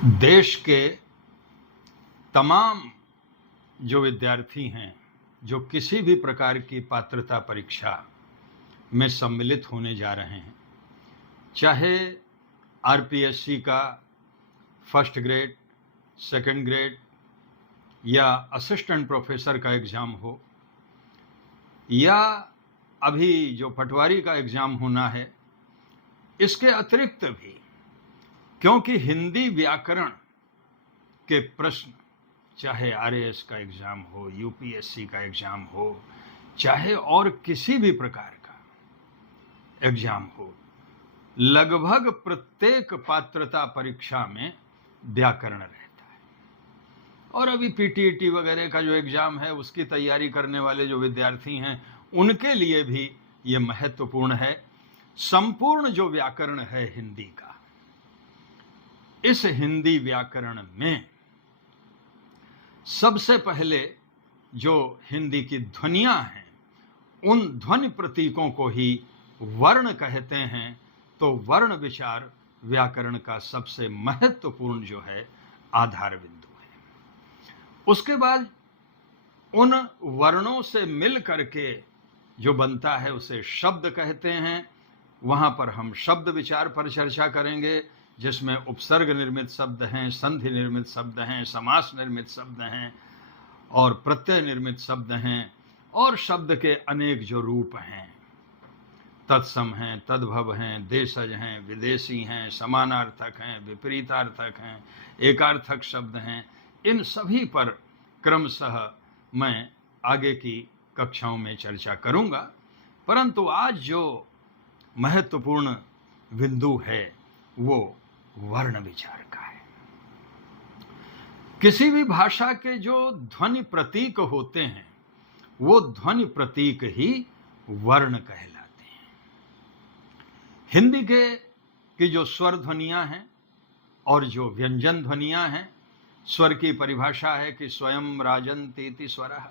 देश के तमाम जो विद्यार्थी हैं जो किसी भी प्रकार की पात्रता परीक्षा में सम्मिलित होने जा रहे हैं, चाहे आरपीएससी का फर्स्ट ग्रेड, सेकंड ग्रेड या असिस्टेंट प्रोफेसर का एग्ज़ाम हो, या अभी जो पटवारी का एग्ज़ाम होना है, इसके अतिरिक्त भी, क्योंकि हिंदी व्याकरण के प्रश्न, चाहे आरएएस का एग्ज़ाम हो, यूपीएससी का एग्ज़ाम हो, चाहे और किसी भी प्रकार का एग्ज़ाम हो, लगभग प्रत्येक पात्रता परीक्षा में व्याकरण रहता है। और अभी पीटीईटी वगैरह का जो एग्ज़ाम है, उसकी तैयारी करने वाले जो विद्यार्थी हैं, उनके लिए भी ये महत्वपूर्ण है। संपूर्ण जो व्याकरण है हिंदी का, इस हिंदी व्याकरण में सबसे पहले जो हिंदी की ध्वनियां हैं, उन ध्वनि प्रतीकों को ही वर्ण कहते हैं। तो वर्ण विचार व्याकरण का सबसे महत्वपूर्ण जो है आधार बिंदु है। उसके बाद उन वर्णों से मिल करके जो बनता है उसे शब्द कहते हैं। वहां पर हम शब्द विचार पर चर्चा करेंगे, जिसमें उपसर्ग निर्मित शब्द हैं, संधि निर्मित शब्द हैं, समास निर्मित शब्द हैं और प्रत्यय निर्मित शब्द हैं, और शब्द के अनेक जो रूप हैं, तत्सम हैं, तद्भव हैं, देशज हैं, विदेशी हैं, समानार्थक हैं, विपरीतार्थक हैं, एकार्थक शब्द हैं। इन सभी पर क्रमशः मैं आगे की कक्षाओं में चर्चा करूंगा, परंतु आज जो महत्वपूर्ण बिंदु है वो वर्ण विचार का है। किसी भी भाषा के जो ध्वनि प्रतीक होते हैं, वो ध्वनि प्रतीक ही वर्ण कहलाते हैं। हिंदी की जो स्वर ध्वनियां हैं और जो व्यंजन ध्वनियां हैं, स्वर की परिभाषा है कि स्वयं राजन्तीति स्वरः,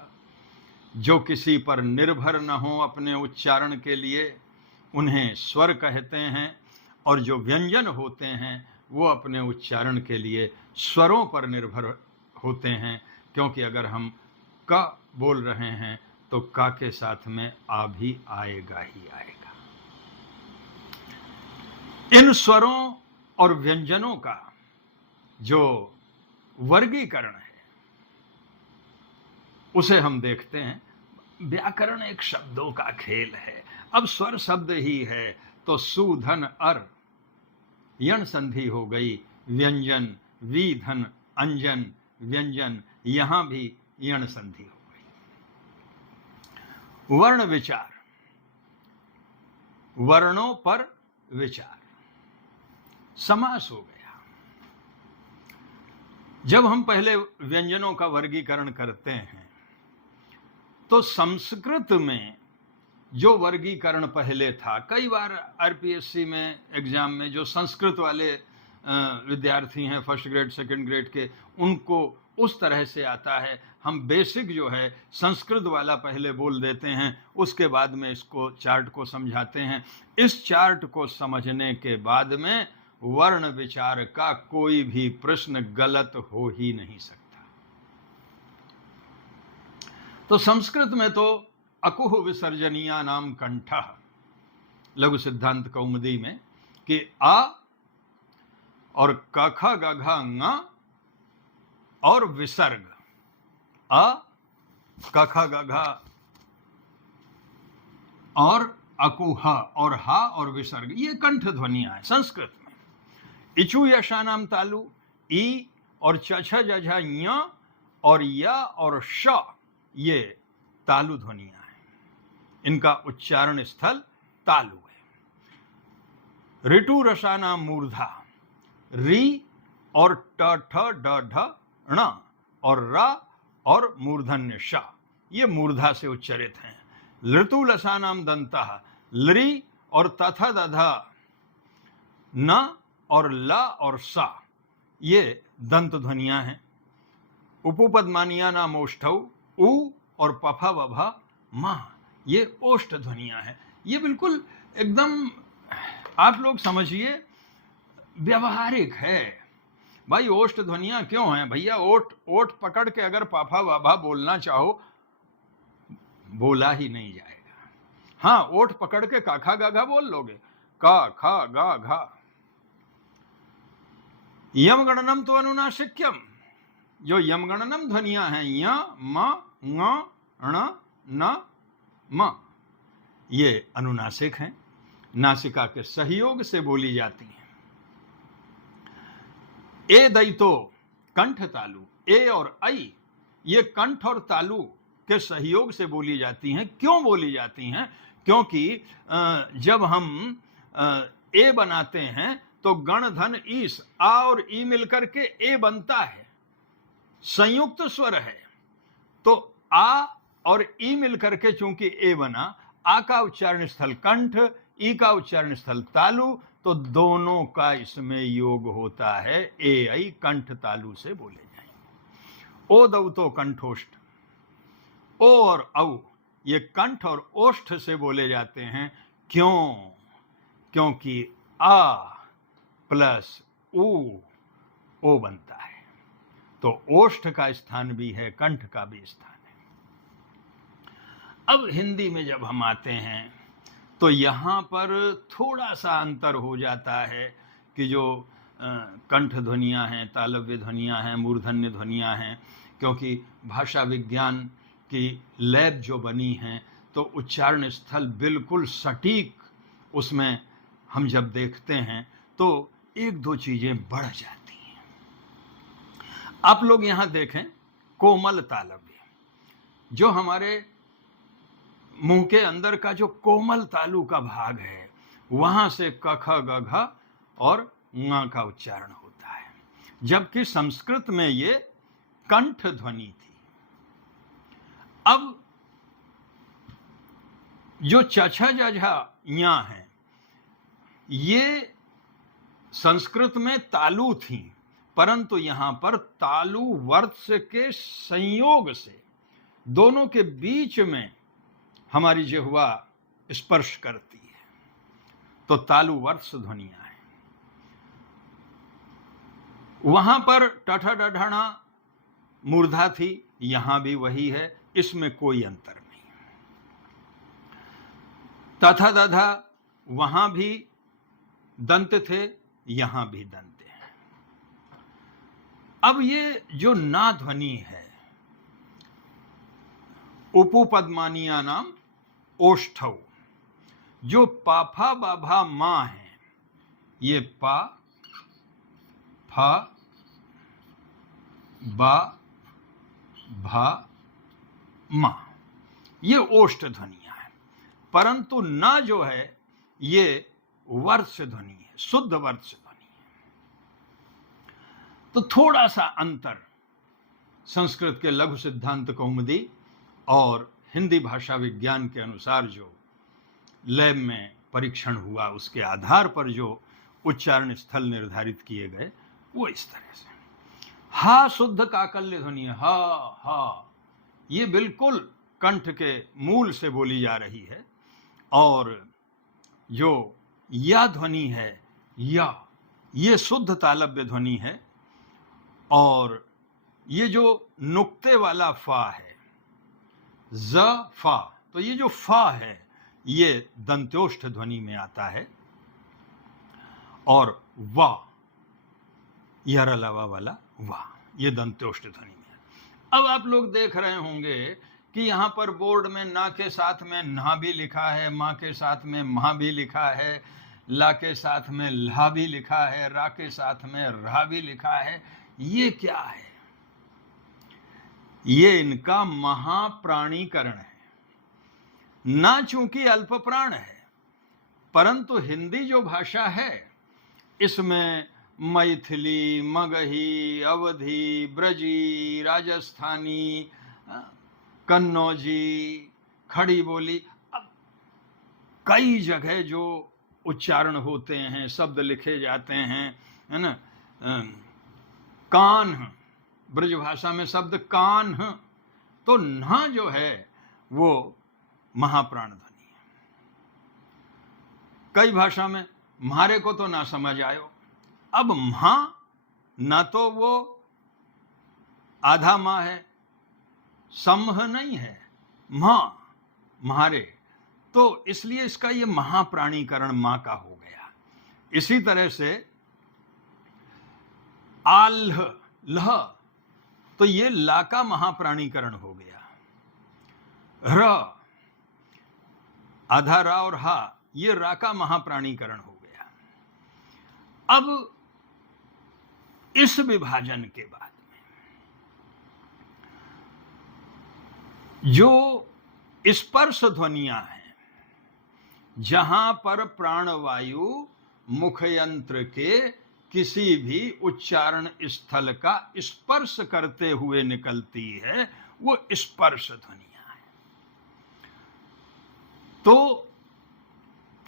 जो किसी पर निर्भर न हो अपने उच्चारण के लिए, उन्हें स्वर कहते हैं। और जो व्यंजन होते हैं वो अपने उच्चारण के लिए स्वरों पर निर्भर होते हैं, क्योंकि अगर हम क बोल रहे हैं तो का के साथ में आ भी आएगा ही आएगा। इन स्वरों और व्यंजनों का जो वर्गीकरण है उसे हम देखते हैं। व्याकरण एक शब्दों का खेल है। अब स्वर शब्द ही है तो सुधन अर यण संधि हो गई, व्यंजन विधन अंजन व्यंजन, यहां भी यण संधि हो गई। वर्ण विचार, वर्णों पर विचार, समास हो गया। जब हम पहले व्यंजनों का वर्गीकरण करते हैं तो संस्कृत में जो वर्गीकरण पहले था, कई बार आरपीएससी में एग्जाम में जो संस्कृत वाले विद्यार्थी हैं फर्स्ट ग्रेड सेकंड ग्रेड के, उनको उस तरह से आता है। हम बेसिक जो है संस्कृत वाला पहले बोल देते हैं, उसके बाद में इसको चार्ट को समझाते हैं। इस चार्ट को समझने के बाद में वर्ण विचार का कोई भी प्रश्न गलत हो ही नहीं सकता। तो संस्कृत में तो अकुह विसर्जनीया नाम कंठः, लघु सिद्धांत कौमुदी में, कि आ और कख गघ ङ और विसर्ग, अ कख गघ और अकुह और हा और विसर्ग, ये कंठ ध्वनियां हैं संस्कृत में। इचु यशानाम तालु, ई और चछ जझ ञ और य और श, ये तालु ध्वनियां हैं। इनका उच्चारण स्थल तालु है। ऋतु रसाना मूर्धा, री और ट ठ ड ढ ण और र और मूर्धन्य श, ये मूर्धा से उच्चरित हैं। ऋतु लसानाम दंतः, लृ और तथ दध न और ल और स, ये दंत ध्वनियां हैं। उपपदमानिया नाम ओष्ठौ, उ और पफ वभ म, ये ओष्ठ ध्वनियां हैं। ये बिल्कुल एकदम आप लोग समझिए व्यवहारिक है। भाई ओष्ठ ध्वनियां क्यों हैं भैया? ओठ ओठ पकड़ के अगर पाफा बाबा बोलना चाहो, बोला ही नहीं जाएगा। हाँ, ओठ पकड़ के काखा गाघा बोल लोगे, का खा गा घा। यम गणनम तो अनुनासिक्यम, जो यमगणनम ध्वनियां हैं, य म ङ ण न म, ये अनुनासिक हैं, नासिका के सहयोग से बोली जाती हैं। ए दैतो कंठ तालु, ए और ऐ ये कंठ और तालु के सहयोग से बोली जाती हैं। क्यों बोली जाती हैं? क्योंकि जब हम ए बनाते हैं तो गण धन ईस, आ और ई मिलकर के ए बनता है, संयुक्त स्वर है। तो आ और ई मिलकर के चूंकि ए बना, आ का उच्चारण स्थल कंठ, ई का उच्चारण स्थल तालु, तो दोनों का इसमें योग होता है। ए ऐ कंठ तालु से बोले जाएंगे। ओ दौ तो कंठोष्ठ, ओ और औ ये कंठ और ओष्ठ से बोले जाते हैं। क्यों? क्योंकि आ प्लस उ ओ बनता है, तो ओष्ठ का स्थान भी है, कंठ का भी स्थान है। अब हिंदी में जब हम आते हैं तो यहाँ पर थोड़ा सा अंतर हो जाता है कि जो कंठ ध्वनियाँ हैं, तालव्य ध्वनियाँ हैं, मूर्धन्य ध्वनियाँ हैं, क्योंकि भाषा विज्ञान की लैब जो बनी हैं तो उच्चारण स्थल बिल्कुल सटीक उसमें हम जब देखते हैं तो एक दो चीज़ें बढ़ जाती हैं। आप लोग यहाँ देखें, कोमल तालव्य, जो हमारे मुंह के अंदर का जो कोमल तालु का भाग है, वहां से क ख ग घ और ङ का उच्चारण होता है, जबकि संस्कृत में ये कंठ ध्वनि थी। अब जो चछा जझा ञा है, ये संस्कृत में तालु थी, परंतु यहां पर तालु वर्ष के संयोग से दोनों के बीच में हमारी जिह्वा स्पर्श करती है, तो तालु वर्ष ध्वनियां हैं। वहां पर टठ डढ़ना मूर्धा थी, यहां भी वही है, इसमें कोई अंतर नहीं। तथा दधा वहां भी दंत थे, यहां भी दंत हैं। अब ये जो ना ध्वनि है, उपपद्मानिया नाम ओष्ठौ, जो पाफा बाभा मां है, ये पा फा बा भा मा, ये ओष्ठ ध्वनियां हैं। परंतु न जो है ये वर्ष ध्वनि है, शुद्ध वर्ष ध्वनि है। तो थोड़ा सा अंतर संस्कृत के लघु सिद्धांत कौमुदी और हिंदी भाषा विज्ञान के अनुसार जो लैब में परीक्षण हुआ, उसके आधार पर जो उच्चारण स्थल निर्धारित किए गए, वो इस तरह से। हा शुद्ध काकल्य ध्वनि है, हा हा, ये बिल्कुल कंठ के मूल से बोली जा रही है। और जो या ध्वनि है, या, ये शुद्ध तालव्य ध्वनि है। और ये जो नुक्ते वाला फा है, ज फा, तो ये जो फा है ये दंत्योष्ठ ध्वनि में आता है। और वा, यार अलावा वाला वा, ये दंत्योष्ठ ध्वनि में है। अब आप लोग देख रहे होंगे कि यहाँ पर बोर्ड में ना के साथ में ना भी लिखा है, माँ के साथ में माँ भी लिखा है, ला के साथ में ला भी लिखा है, रा के साथ में रा भी लिखा है। ये क्या है? ये इनका महाप्राणीकरण है। ना चूंकि अल्प प्राण है, परंतु हिंदी जो भाषा है इसमें मैथिली, मगही, अवधी, ब्रजी, राजस्थानी, कन्नौजी, खड़ी बोली, अब कई जगह जो उच्चारण होते हैं, शब्द लिखे जाते हैं, है ना। कान, ब्रज भाषा में शब्द कान, तो ना जो है वो महाप्राण ध्वनि है। कई भाषा में म्हारे को तो ना समझ आयो, अब म्हा ना तो वो आधा माँ है, समह नहीं है, म्हारे, तो इसलिए इसका ये महाप्राणीकरण मां का हो गया। इसी तरह से आल्ह, लह, तो ये ला का महाप्राणीकरण हो गया। र, आधा रा और हा, ये रा का महाप्राणीकरण हो गया। अब इस विभाजन के बाद में जो स्पर्श ध्वनियां हैं, जहां पर प्राणवायु मुखयंत्र के किसी भी उच्चारण स्थल का स्पर्श करते हुए निकलती है, वो स्पर्श ध्वनियां हैं। तो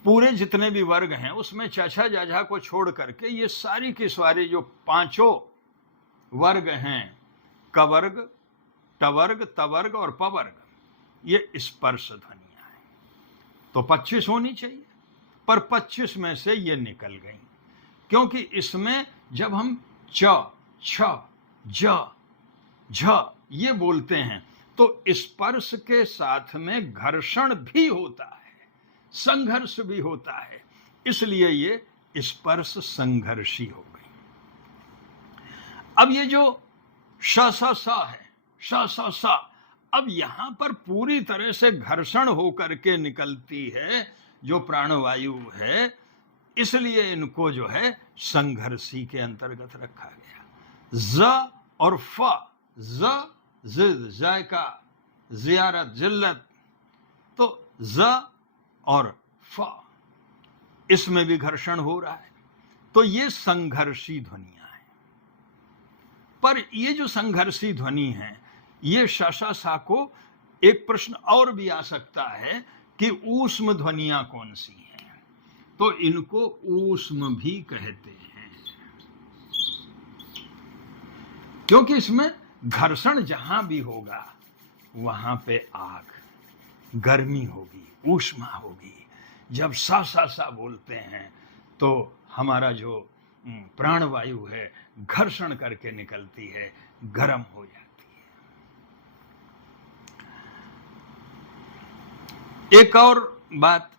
पूरे जितने भी वर्ग हैं उसमें चछा जाझा को छोड़ करके ये सारी की सारी जो पांचों वर्ग हैं, कवर्ग, टवर्ग, तवर्ग और पवर्ग, ये स्पर्श ध्वनियां हैं। तो 25 होनी चाहिए, पर 25 में से ये निकल गई, क्योंकि इसमें जब हम च, छ, ज, झ ये बोलते हैं तो स्पर्श के साथ में घर्षण भी होता है, संघर्ष भी होता है, इसलिए ये स्पर्श संघर्षी हो गई। अब ये जो श स स है, श स स, अब यहां पर पूरी तरह से घर्षण होकर के निकलती है जो प्राणवायु है, इसलिए इनको जो है संघर्षी के अंतर्गत रखा गया। ज और फ, ज, जिद, जायका, जियारत, जिल्लत, तो ज और फ, इसमें भी घर्षण हो रहा है, तो ये संघर्षी ध्वनियां हैं। पर ये जो संघर्षी ध्वनि है, ये शशा सा को एक प्रश्न और भी आ सकता है कि ऊष्म ध्वनियां कौन सी हैं, तो इनको ऊष्म भी कहते हैं, क्योंकि इसमें घर्षण जहां भी होगा वहां पे आग, गर्मी होगी, ऊष्मा होगी। जब सा सा बोलते हैं तो हमारा जो प्राणवायु है घर्षण करके निकलती है, गर्म हो जाती है। एक और बात,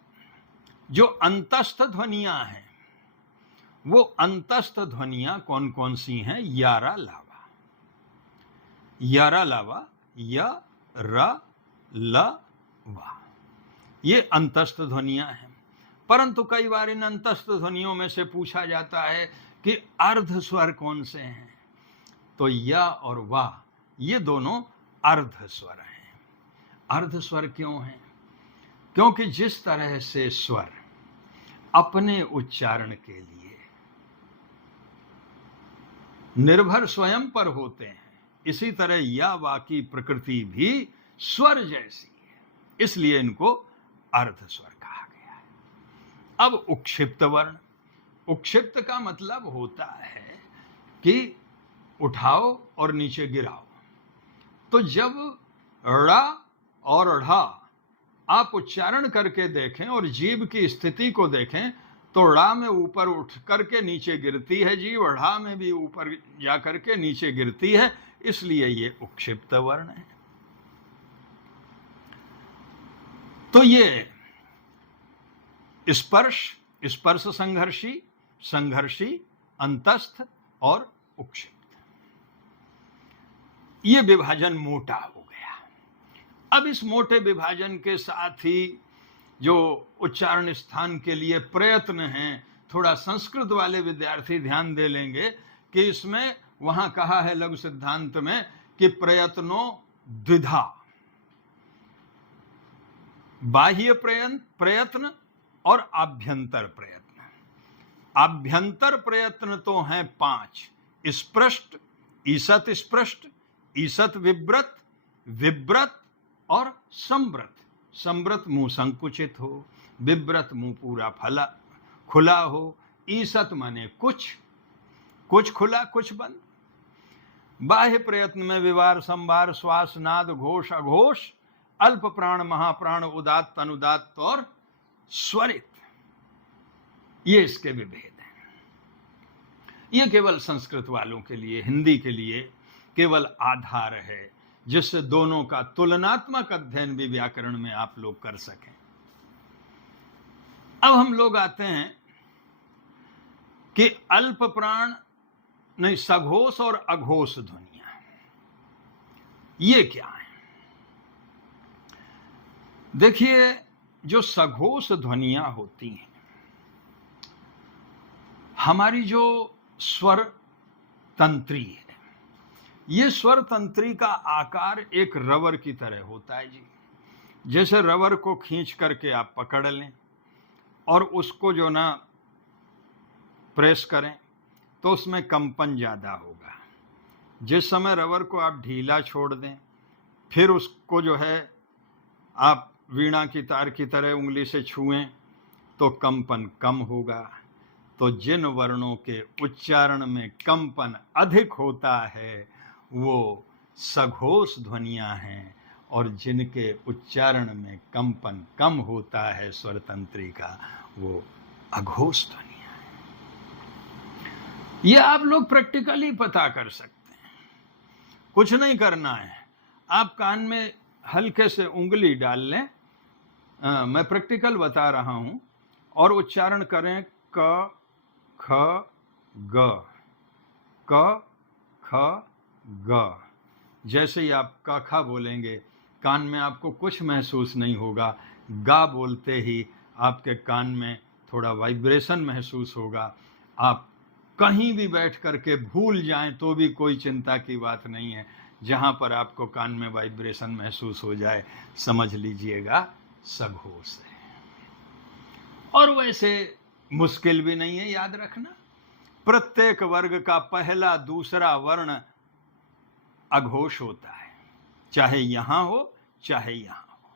जो अंतस्थ ध्वनियां हैं, वो अंतस्थ ध्वनियां कौन कौन सी हैं? यारा लावा, यारा लावा, या र ल वा, ये अंतस्थ ध्वनियां हैं। परंतु कई बार इन अंतस्थ ध्वनियों में से पूछा जाता है कि अर्ध स्वर कौन से हैं, तो या और वा ये दोनों अर्ध स्वर हैं। अर्ध स्वर क्यों हैं? क्योंकि जिस तरह से स्वर अपने उच्चारण के लिए निर्भर स्वयं पर होते हैं, इसी तरह या वा की प्रकृति भी स्वर जैसी है, इसलिए इनको अर्ध स्वर कहा गया है। अब उक्षिप्त वर्ण, उक्षिप्त का मतलब होता है कि उठाओ और नीचे गिराओ। तो जब ड़ा और ढ़ा आप उच्चारण करके देखें और जीभ की स्थिति को देखें, तो ड़ा में ऊपर उठ करके नीचे गिरती है जीभ, और ढ़ा में भी ऊपर जा करके नीचे गिरती है, इसलिए ये उक्षिप्त वर्ण है। तो ये स्पर्श, स्पर्श संघर्षी, संघर्षी, अंतस्थ और उक्षिप्त, ये विभाजन मोटा हो गया। अब इस मोटे विभाजन के साथ ही जो उच्चारण स्थान के लिए प्रयत्न हैं, थोड़ा संस्कृत वाले विद्यार्थी ध्यान दे लेंगे कि इसमें वहां कहा है लघु सिद्धांत में कि प्रयत्नो द्विधा, बाह्य प्रयत्न और आभ्यंतर प्रयत्न। आभ्यंतर प्रयत्न तो हैं 5, स्पृष्ट, ईसत स्पृष्ट, ईसत विव्रत, विव्रत और संव्रत। संव्रत मुंह संकुचित हो, विव्रत मुंह पूरा फला खुला हो, ईसत माने कुछ, कुछ खुला कुछ बंद। बाह्य प्रयत्न में विवार, संवार, श्वास, नाद, घोष, अघोष, अल्प प्राण, महाप्राण, उदात्त, अनुदात्त और स्वरित, ये इसके विभेद हैं। ये केवल संस्कृत वालों के लिए, हिंदी के लिए केवल आधार है जिससे दोनों का तुलनात्मक अध्ययन भी व्याकरण में आप लोग कर सकें। अब हम लोग आते हैं कि अल्प प्राण नहीं, सघोष और अघोष ध्वनियां ये क्या है? देखिए, जो सघोष ध्वनियां होती हैं, हमारी जो स्वर तंत्री है, ये स्वर तंत्री का आकार एक रबर की तरह होता है जी। जैसे रबर को खींच करके आप पकड़ लें और उसको जो ना प्रेस करें तो उसमें कंपन ज़्यादा होगा। जिस समय रबर को आप ढीला छोड़ दें, फिर उसको जो है आप वीणा की तार की तरह उंगली से छुएं तो कंपन कम होगा। तो जिन वर्णों के उच्चारण में कंपन अधिक होता है वो सघोष ध्वनियां हैं, और जिनके उच्चारण में कंपन कम होता है स्वर तंत्री का, वो अघोष ध्वनियां हैं। ये आप लोग प्रैक्टिकली पता कर सकते हैं, कुछ नहीं करना है। आप कान में हल्के से उंगली डाल लें, मैं प्रैक्टिकल बता रहा हूं, और उच्चारण करें क ख ग, क ख ग। जैसे ही आप क ख बोलेंगे कान में आपको कुछ महसूस नहीं होगा, गा बोलते ही आपके कान में थोड़ा वाइब्रेशन महसूस होगा। आप कहीं भी बैठ करके भूल जाएं तो भी कोई चिंता की बात नहीं है। जहां पर आपको कान में वाइब्रेशन महसूस हो जाए, समझ लीजिएगा सघोष है। और वैसे मुश्किल भी नहीं है याद रखना। प्रत्येक वर्ग का पहला दूसरा वर्ण अघोष होता है, चाहे यहां हो चाहे यहां हो।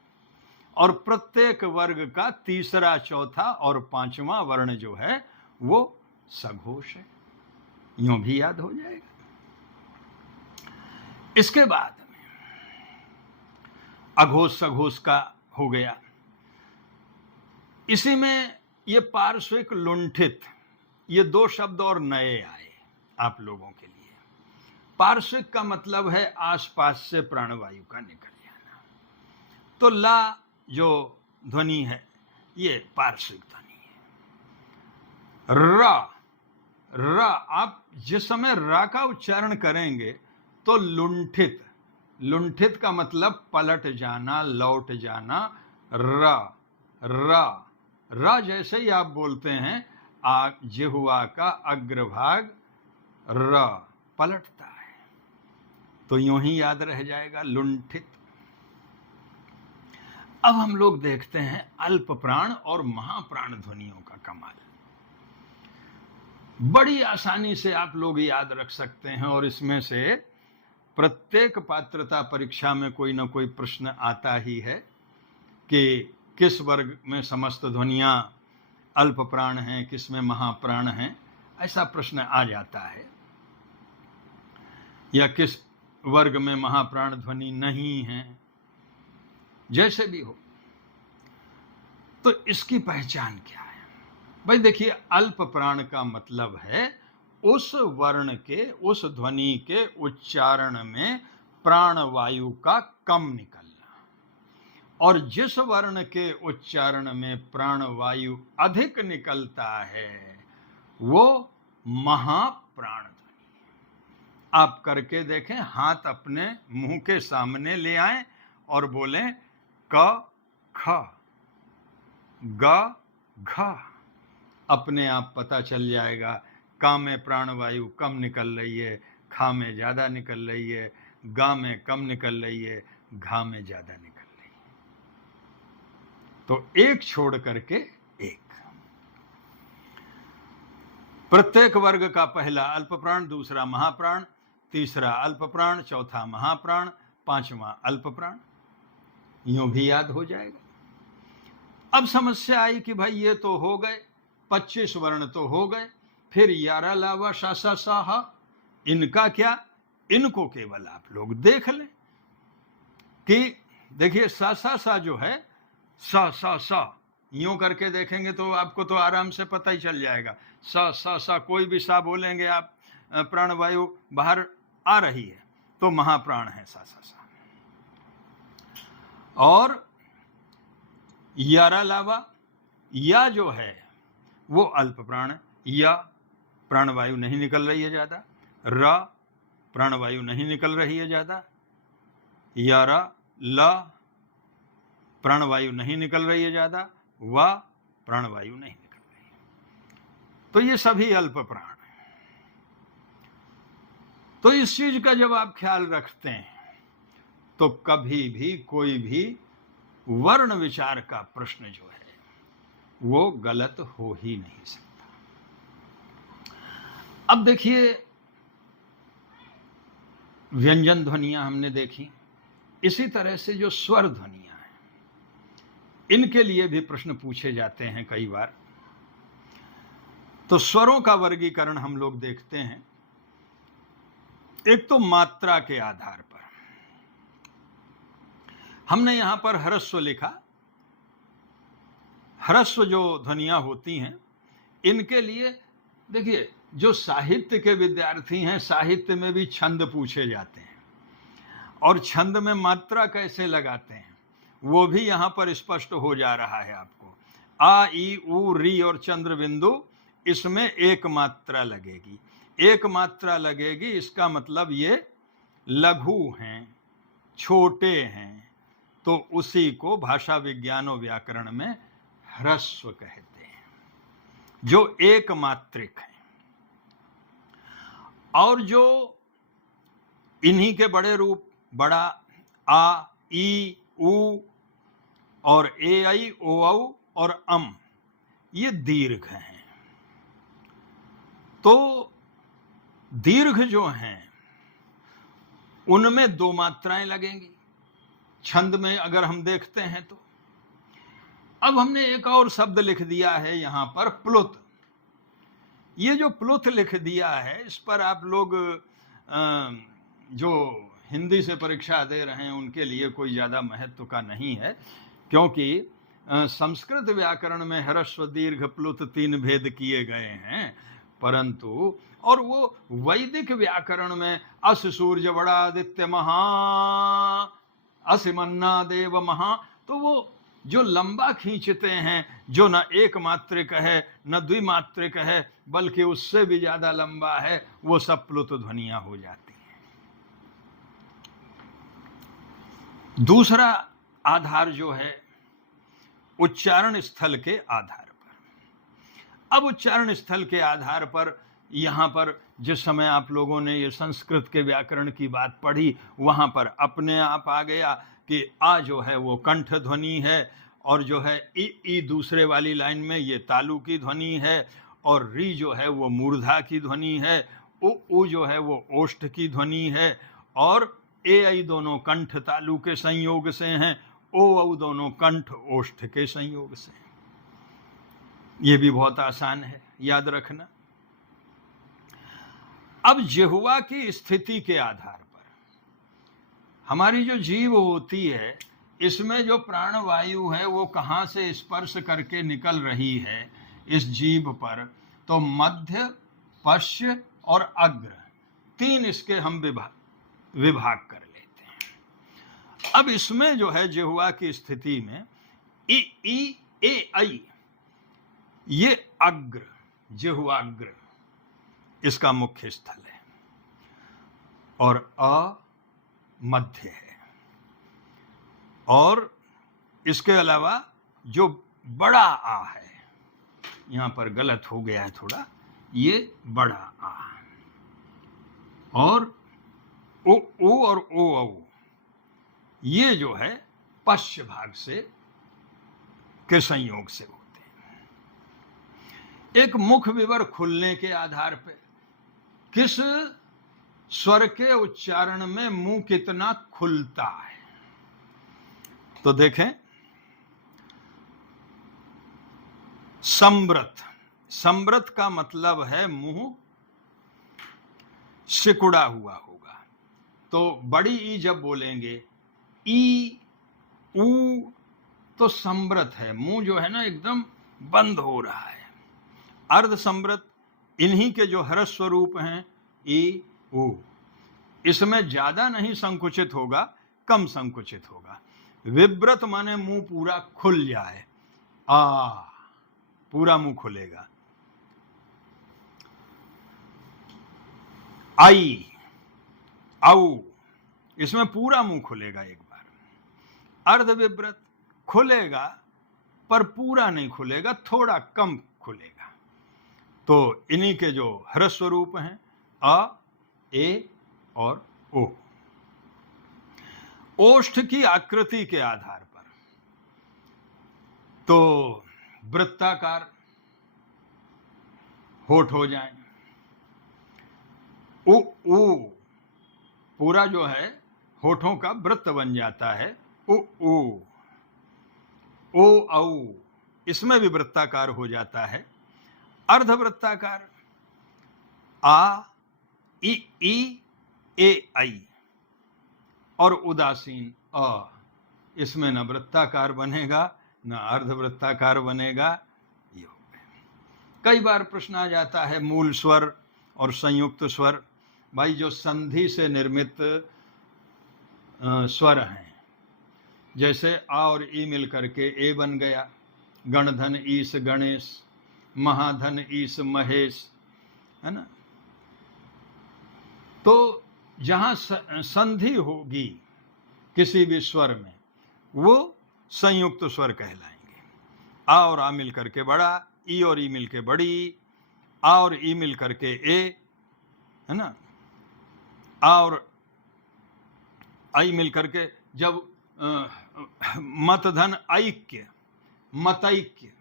और प्रत्येक वर्ग का तीसरा, चौथा और पांचवा वर्ण जो है वो सघोष है। यूं भी याद हो जाएगा। इसके बाद में अघोष सघोष का हो गया। इसी में ये पार्श्विक, लुंठित, ये दो शब्द और नए आए आप लोगों के लिए। पार्श्विक का मतलब है आसपास से प्राणवायु का निकल जाना। तो ला जो ध्वनि है ये पार्श्विक ध्वनि है। र आप जिस समय रा का उच्चारण करेंगे तो लुंठित, लुंठित का मतलब पलट जाना, लौट जाना। र जैसे ही आप बोलते हैं जिह्वा का अग्रभाग र पलटता है, तो यूं ही याद रह जाएगा लुंठित। अब हम लोग देखते हैं अल्प प्राण और महाप्राण ध्वनियों का कमाल। बड़ी आसानी से आप लोग याद रख सकते हैं, और इसमें से प्रत्येक पात्रता परीक्षा में कोई ना कोई प्रश्न आता ही है कि किस वर्ग में समस्त ध्वनियां अल्प प्राण हैं, किस में महाप्राण हैं। ऐसा प्रश्न आ जाता है, या किस वर्ग में महाप्राण ध्वनि नहीं है। जैसे भी हो, तो इसकी पहचान क्या है? भाई देखिए, अल्प प्राण का मतलब है उस वर्ण के, उस ध्वनि के उच्चारण में प्राणवायु का कम निकलना, और जिस वर्ण के उच्चारण में प्राणवायु अधिक निकलता है वो महाप्राण ध्वनि है। आप करके देखें, हाथ अपने मुंह के सामने ले आएं और बोलें क ख ग घ। अपने आप पता चल जाएगा, का में प्राणवायु कम निकल रही है, खा में ज्यादा निकल रही है, गा में कम निकल रही है, घा में ज्यादा निकल रही है। तो एक छोड़ करके एक। प्रत्येक वर्ग का पहला अल्प प्राण, दूसरा महाप्राण, तीसरा अल्प प्राण, चौथा महाप्राण, पांचवा अल्प प्राण। यूं भी याद हो जाएगा। अब समस्या आई कि भाई ये तो हो गए, 25 वर्ण तो हो गए, फिर यारा लावा शासा साहा, इनका क्या? इनको केवल आप लोग देख लें कि देखिए सा सा सा जो है, सा सा सा, यूं करके देखेंगे तो आपको तो आराम से पता ही चल जाएगा। स स स कोई भी सा बोलेंगे आप, प्राणवायु बाहर आ रही है तो महाप्राण है सा सा सा। और यारा लावा, या जो है वो अल्प प्राण है। या प्राणवायु नहीं निकल रही है ज्यादा, र प्राणवायु नहीं निकल रही है ज्यादा, यारा ल प्राणवायु नहीं निकल रही है ज्यादा, व प्राणवायु नहीं निकल रही है। तो ये सभी अल्प प्राण है। तो इस चीज का जब आप ख्याल रखते हैं तो कभी भी कोई भी वर्ण विचार का प्रश्न जो है वो गलत हो ही नहीं सकता। अब देखिए, व्यंजन ध्वनियां हमने देखी, इसी तरह से जो स्वर ध्वनियां हैं, इनके लिए भी प्रश्न पूछे जाते हैं कई बार। तो स्वरों का वर्गीकरण हम लोग देखते हैं। एक तो मात्रा के आधार पर, हमने यहां पर ह्रस्व लिखा। ह्रस्व जो ध्वनियां होती हैं, इनके लिए देखिए, जो साहित्य के विद्यार्थी हैं, साहित्य में भी छंद पूछे जाते हैं और छंद में मात्रा कैसे लगाते हैं वो भी यहां पर स्पष्ट हो जा रहा है आपको। आ ई उ री और चंद्र बिंदु, इसमें एक मात्रा लगेगी। एक मात्रा लगेगी, इसका मतलब ये लघु हैं, छोटे हैं, तो उसी को भाषा विज्ञान और व्याकरण में ह्रस्व कहते हैं, जो एक मात्रिक है। और जो इन्हीं के बड़े रूप, बड़ा, आ ई उ और ए आई ओ औ और अम, ये दीर्घ हैं। तो दीर्घ जो हैं उनमें दो मात्राएं लगेंगी छंद में, अगर हम देखते हैं तो। अब हमने एक और शब्द लिख दिया है यहां पर, प्लुत। ये जो प्लुत लिख दिया है, इस पर आप लोग जो हिंदी से परीक्षा दे रहे हैं उनके लिए कोई ज़्यादा महत्व का नहीं है, क्योंकि संस्कृत व्याकरण में ह्रस्व दीर्घ प्लुत 3 भेद किए गए हैं। परंतु और वो वैदिक व्याकरण में अस सूर्य बड़ादित्य महा, असिमन्ना देव महा, तो वो जो लंबा खींचते हैं, जो न एक मात्रिक है न द्विमात्रिक है, बल्कि उससे भी ज्यादा लंबा है, वो सब प्लुत ध्वनियां हो जाती हैं। दूसरा आधार जो है उच्चारण स्थल के आधार पर। अब उच्चारण स्थल के आधार पर यहां पर जिस समय आप लोगों ने ये संस्कृत के व्याकरण की बात पढ़ी, वहां पर अपने आप आ गया कि आ जो है वो कंठ ध्वनि है, और जो है ई दूसरे वाली लाइन में ये तालु की ध्वनि है, और री जो है वो मूर्धा की ध्वनि है, उ जो है वो ओष्ठ की ध्वनि है, और ए आई दोनों कंठ तालु के संयोग से हैं, ओ औ दोनों कंठ ओष्ठ के संयोग से हैं। ये भी बहुत आसान है याद रखना। अब जिह्वा की स्थिति के आधार पर हमारी जो जीभ होती है, इसमें जो प्राणवायु है वो कहाँ से स्पर्श करके निकल रही है इस जीभ पर, तो मध्य, पश्च और अग्र, 3 इसके हम विभाग कर लेते हैं। अब इसमें जो है जिह्वा की स्थिति में ई ए आई, ये अग्र, जिह्वाग्र इसका मुख्य स्थल है, और अ मध्य है। और इसके अलावा जो बड़ा आ है, यहां पर गलत हो गया है थोड़ा, ये बड़ा आ, और ओ और ओ औ, ये जो है पश्च भाग से के संयोग से होते हैं। एक मुख विवर खुलने के आधार पर किस स्वर के उच्चारण में मुंह कितना खुलता है, तो देखें, संव्रत, संव्रत का मतलब है मुंह सिकुड़ा हुआ होगा। तो बड़ी ई जब बोलेंगे, ई उ तो संवृत है, मुंह जो है ना एकदम बंद हो रहा है। अर्ध संवृत इन्हीं के जो हर्ष स्वरूप हैं ई उ, इसमें ज्यादा नहीं संकुचित होगा, कम संकुचित होगा। विव्रत माने मुंह पूरा खुल जाए, आ पूरा मुंह खुलेगा। आई औ, इसमें पूरा मुंह खुलेगा एक बार। अर्ध विव्रत खुलेगा पर पूरा नहीं खुलेगा, थोड़ा कम खुलेगा। तो इन्हीं के जो हर्ष स्वरूप हैं अ, ए और ओ। ओष्ठ की आकृति के आधार पर तो वृत्ताकार होठ हो जाए, उ पूरा जो है होठों का वृत्त बन जाता है, उ ओ औ, इसमें भी वृत्ताकार हो जाता है। अर्धवृत्ताकार आ ई ए आई और उदासीन अ, इसमें न वृत्ताकार बनेगा न अर्धवृत्ताकार बनेगा। ये हो गया। कई बार प्रश्न आ जाता है मूल स्वर और संयुक्त स्वर। भाई जो संधि से निर्मित स्वर हैं, जैसे आ और ई मिलकर के ए बन गया, गणधन ईस गणेश, महाधन ईस महेश, है ना। तो जहां संधि होगी किसी भी स्वर में वो संयुक्त स्वर कहलाएंगे। आ और आ मिलकर के बड़ा, ई और ई मिलकर बड़ी, आ और ई मिलकर के ए, है ना। आ और आई मिलकर के जब मतधन ऐक्य, मतैक्य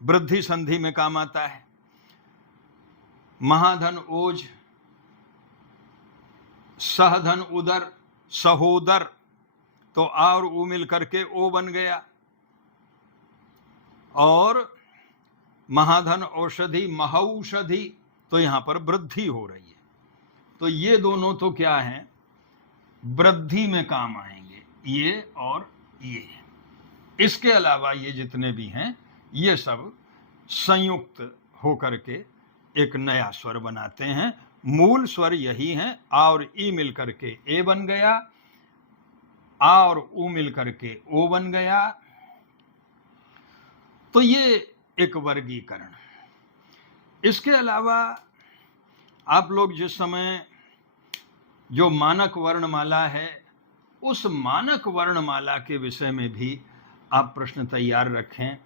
वृद्धि संधि में काम आता है। महाधन ओज, सहधन उदर, सहोदर, तो आ और उ मिलकर के ओ बन गया। और महाधन औषधि, महौषधि, तो यहां पर वृद्धि हो रही है। तो ये दोनों तो क्या हैं, वृद्धि में काम आएंगे, ये और ये। इसके अलावा ये जितने भी हैं ये सब संयुक्त होकर के एक नया स्वर बनाते हैं। मूल स्वर यही हैं, आ और ई मिलकर के ए बन गया, आ और उ मिलकर के ओ बन गया। तो ये एक वर्गीकरण। इसके अलावा आप लोग जिस समय जो मानक वर्णमाला है, उस मानक वर्णमाला के विषय में भी आप प्रश्न तैयार रखें,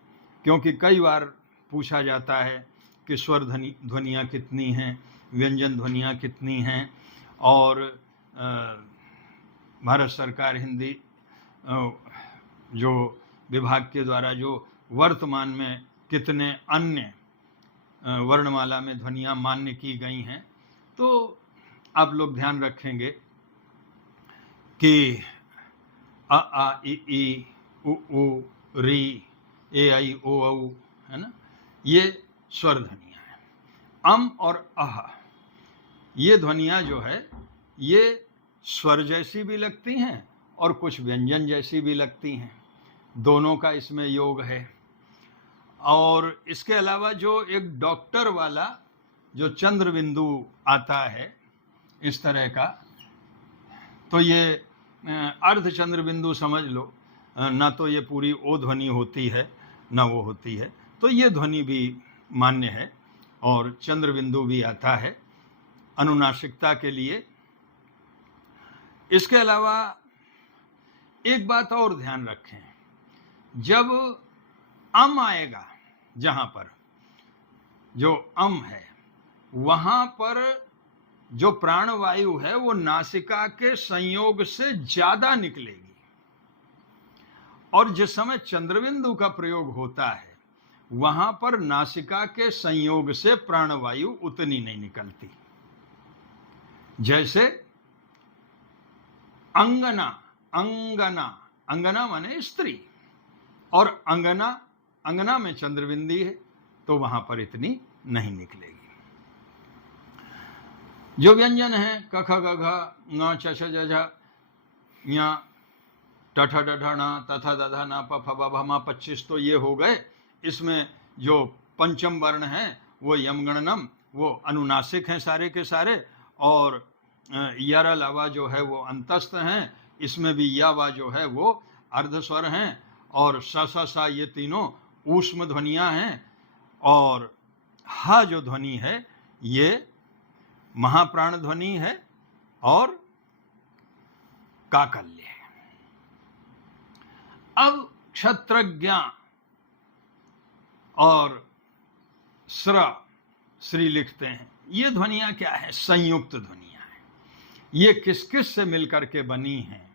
क्योंकि कई बार पूछा जाता है कि स्वर ध्वनियाँ कितनी हैं, व्यंजन ध्वनियाँ कितनी हैं, और भारत सरकार हिंदी जो विभाग के द्वारा जो वर्तमान में कितने अन्य वर्णमाला में ध्वनियाँ मान्य की गई हैं। तो आप लोग ध्यान रखेंगे कि अ आ ई उ री ए आई ओ औ, है ना, ये स्वर ध्वनियाँ हैं। अम और अह ये ध्वनियाँ जो है ये स्वर जैसी भी लगती हैं और कुछ व्यंजन जैसी भी लगती हैं, दोनों का इसमें योग है। और इसके अलावा जो एक डॉक्टर वाला जो चंद्र बिंदु आता है इस तरह का, तो ये अर्ध चंद्र बिंदु समझ लो, ना तो ये पूरी ओ ध्वनि होती है ना वो होती है, तो ये ध्वनि भी मान्य है। और चंद्र बिंदु भी आता है अनुनासिकता के लिए। इसके अलावा एक बात और ध्यान रखें, जब अम आएगा, जहां पर जो अम है वहां पर जो प्राणवायु है वो नासिका के संयोग से ज्यादा निकलेगी, और जिस समय चंद्रबिंदु का प्रयोग होता है वहां पर नासिका के संयोग से प्राणवायु उतनी नहीं निकलती। जैसे अंगना, अंगना, अंगना माने स्त्री, और अंगना, अंगना में चंद्रबिंदी है तो वहां पर इतनी नहीं निकलेगी। जो व्यंजन है क ख ग घ ङ च छ ज झ ञ, टठ डढ़ना तथा दधना प फ ब भ म 25 तो ये हो गए। इसमें जो पंचम वर्ण हैं वो यमगणनम, वो अनुनासिक हैं सारे के सारे, और यर अलावा जो है वो अंतस्थ हैं। इसमें भी या वा जो है वो अर्ध स्वर हैं, और स स सा ये तीनों ऊष्म ध्वनियां हैं, और हा जो ध्वनि है ये महाप्राण ध्वनि है और काकल्य है। अब क्षत्रज्ञ और श्री लिखते हैं, ये ध्वनियां क्या है? संयुक्त ध्वनियां हैं। ये किस किस से मिलकर के बनी हैं,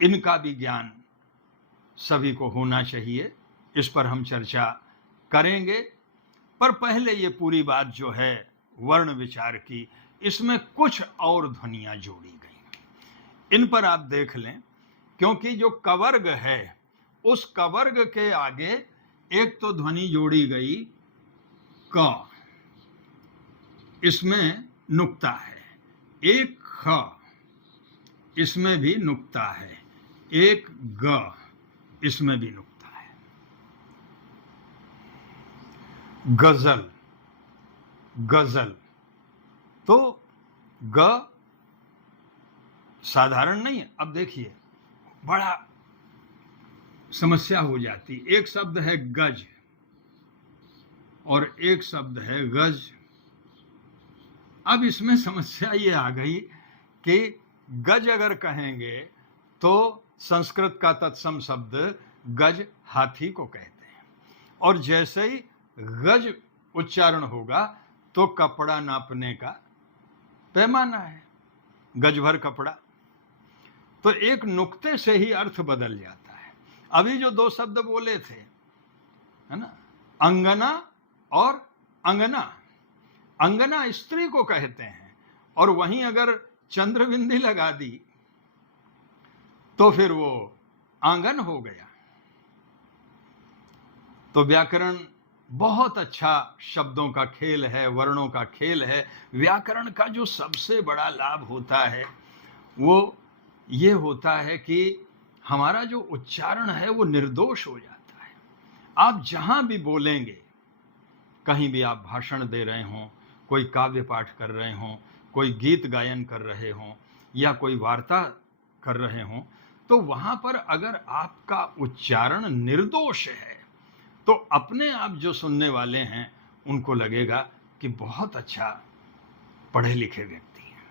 इनका भी ज्ञान सभी को होना चाहिए। इस पर हम चर्चा करेंगे, पर पहले ये पूरी बात जो है वर्ण विचार की, इसमें कुछ और ध्वनियां जोड़ी गई। इन पर आप देख लें, क्योंकि जो कवर्ग है उस कवर्ग के आगे एक तो ध्वनि जोड़ी गई क, इसमें नुक्ता है, एक ख, इसमें भी नुक्ता है, एक ग, इसमें भी नुक्ता है। गजल, गजल, तो ग साधारण नहीं है। अब देखिए बड़ा समस्या हो जाती। एक शब्द है गज और एक शब्द है गज। अब इसमें समस्या ये आ गई कि गज अगर कहेंगे तो संस्कृत का तत्सम शब्द गज हाथी को कहते हैं, और जैसे ही गज उच्चारण होगा तो कपड़ा नापने का पैमाना है, गज भर कपड़ा। तो एक नुक्ते से ही अर्थ बदल जाता है। अभी जो दो शब्द बोले थे, है ना, अंगना और अंगना, अंगना स्त्री को कहते हैं, और वहीं अगर चंद्रबिंदी लगा दी तो फिर वो आंगन हो गया। तो व्याकरण बहुत अच्छा शब्दों का खेल है, वर्णों का खेल है। व्याकरण का जो सबसे बड़ा लाभ होता है वो ये होता है कि हमारा जो उच्चारण है वो निर्दोष हो जाता है। आप जहां भी बोलेंगे, कहीं भी आप भाषण दे रहे हों, कोई काव्य पाठ कर रहे हों, कोई गीत गायन कर रहे हों, या कोई वार्ता कर रहे हों, तो वहां पर अगर आपका उच्चारण निर्दोष है तो अपने आप जो सुनने वाले हैं उनको लगेगा कि बहुत अच्छा पढ़े लिखे व्यक्ति हैं।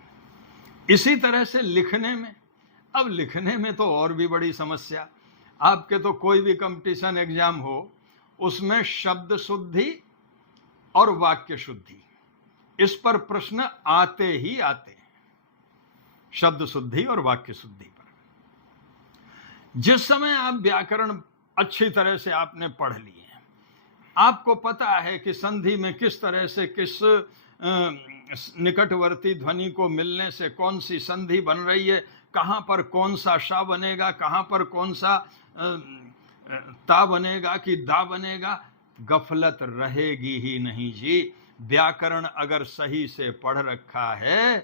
इसी तरह से लिखने में, अब लिखने में तो और भी बड़ी समस्या। आपके तो कोई भी कंपटीशन एग्जाम हो, उसमें शब्द शुद्धि और वाक्य शुद्धि, इस पर प्रश्न आते ही आते हैं, शब्द शुद्धि और वाक्य शुद्धि पर। जिस समय आप व्याकरण अच्छी तरह से आपने पढ़ लिए, आपको पता है कि संधि में किस तरह से किस निकटवर्ती ध्वनि को मिलने से कौन सी संधि बन रही है, कहाँ पर कौन सा शा बनेगा, कहाँ पर कौन सा ता बनेगा कि दा बनेगा, गफलत रहेगी ही नहीं जी। व्याकरण अगर सही से पढ़ रखा है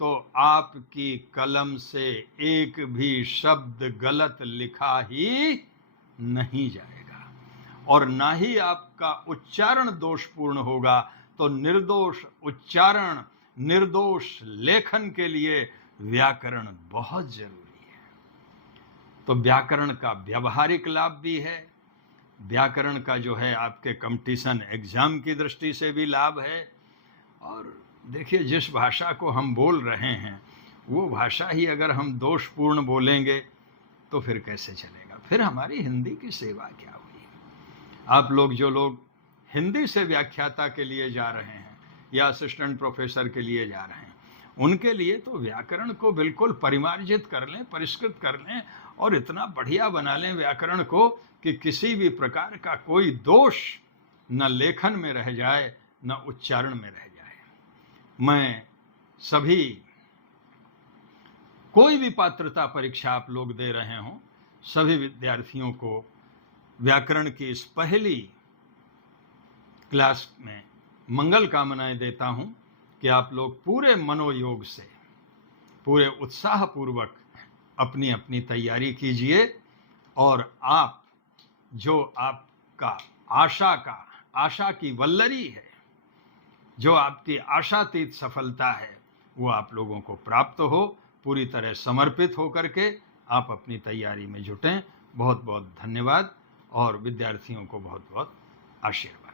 तो आपकी कलम से एक भी शब्द गलत लिखा ही नहीं जाएगा, और ना ही आपका उच्चारण दोषपूर्ण होगा। तो निर्दोष उच्चारण, निर्दोष लेखन के लिए व्याकरण बहुत जरूरी है। तो व्याकरण का व्यावहारिक लाभ भी है, व्याकरण का जो है आपके कंपटीशन एग्जाम की दृष्टि से भी लाभ है। और देखिए, जिस भाषा को हम बोल रहे हैं वो भाषा ही अगर हम दोषपूर्ण बोलेंगे तो फिर कैसे चलेगा? फिर हमारी हिंदी की सेवा क्या हुई? आप लोग, जो लोग हिंदी से व्याख्याता के लिए जा रहे हैं या असिस्टेंट प्रोफेसर के लिए जा रहे हैं, उनके लिए तो व्याकरण को बिल्कुल परिमार्जित कर लें, परिष्कृत कर लें, और इतना बढ़िया बना लें व्याकरण को कि किसी भी प्रकार का कोई दोष न लेखन में रह जाए न उच्चारण में रह जाए। मैं सभी, कोई भी पात्रता परीक्षा आप लोग दे रहे हों, सभी विद्यार्थियों को व्याकरण की इस पहली क्लास में मंगल कामनाएं देता हूं कि आप लोग पूरे मनोयोग से, पूरे उत्साह पूर्वक अपनी अपनी तैयारी कीजिए और आप जो आपका आशा की वल्लरी है, जो आपकी आशातीत सफलता है, वो आप लोगों को प्राप्त हो। पूरी तरह समर्पित होकर के आप अपनी तैयारी में जुटें। बहुत बहुत धन्यवाद और विद्यार्थियों को बहुत बहुत आशीर्वाद।